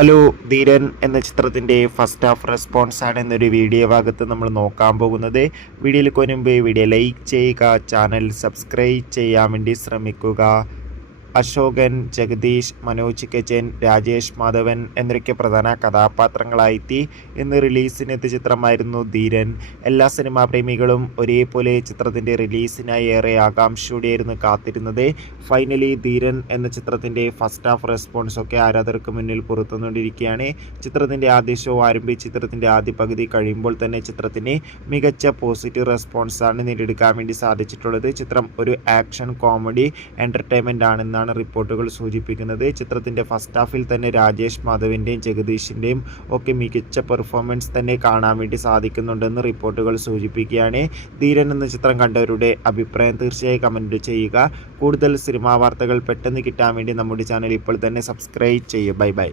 Hello, ധീരൻ എന്ന ചിത്രത്തിൻ്റെ first half response ആണ് എന്നൊരു വീഡിയോ ഭാഗത്ത് നമ്മൾ നോക്കാൻ പോകുന്നത്. വീഡിയോയിൽ മുൻപ് വീഡിയോ ലൈക്ക് ചെയ്യുക, ചാനൽ സബ്സ്ക്രൈബ് ചെയ്യാൻ വേണ്ടി ശ്രമിക്കുക. അശോകൻ, ജഗദീഷ്, മനോജ് കെജൻ, രാജേഷ് മാധവൻ എന്നൊക്കെ പ്രധാന കഥാപാത്രങ്ങളായെത്തി ഇന്ന് റിലീസിനെത്തിയ ചിത്രമായിരുന്നു ധീരൻ. എല്ലാ സിനിമാ പ്രേമികളും ഒരേപോലെ ചിത്രത്തിൻ്റെ റിലീസിനായി ഏറെ ആകാംക്ഷയോടെയായിരുന്നു കാത്തിരുന്നത്. ഫൈനലി ധീരൻ എന്ന ചിത്രത്തിൻ്റെ ഫസ്റ്റ് ഹാഫ് റെസ്പോൺസ് ഒക്കെ ആരാധകർക്ക് മുന്നിൽ പുറത്തുകൊണ്ടിരിക്കുകയാണ്. ചിത്രത്തിൻ്റെ ആദ്യ ഷോ ആരംഭിച്ച് ചിത്രത്തിൻ്റെ ആദ്യ പകുതി കഴിയുമ്പോൾ തന്നെ ചിത്രത്തിന് മികച്ച പോസിറ്റീവ് റെസ്പോൺസാണ് നേടിയെടുക്കാൻ വേണ്ടി സാധിച്ചിട്ടുള്ളത്. ചിത്രം ഒരു ആക്ഷൻ കോമഡി എൻ്റർടൈൻമെൻ്റ് ആണെന്ന് റിപ്പോർട്ടുകൾ സൂചിപ്പിക്കുന്നത്. ചിത്രത്തിന്റെ ഫസ്റ്റ് ഹാഫിൽ തന്നെ രാജേഷ് മാധവിന്റെയും ജഗദീഷിന്റെയും ഒക്കെ മികച്ച പെർഫോമൻസ് തന്നെ കാണാൻ വേണ്ടി സാധിക്കുന്നുണ്ടെന്ന് റിപ്പോർട്ടുകൾ സൂചിപ്പിക്കുകയാണ്. ധീരൻ എന്ന ചിത്രം കണ്ടവരുടെ അഭിപ്രായം തീർച്ചയായും കമന്റ് ചെയ്യുക. കൂടുതൽ സിനിമാ വാർത്തകൾ പെട്ടെന്ന് കിട്ടാൻ വേണ്ടി നമ്മുടെ ചാനൽ ഇപ്പോൾ തന്നെ സബ്സ്ക്രൈബ് ചെയ്യുക. Bye bye.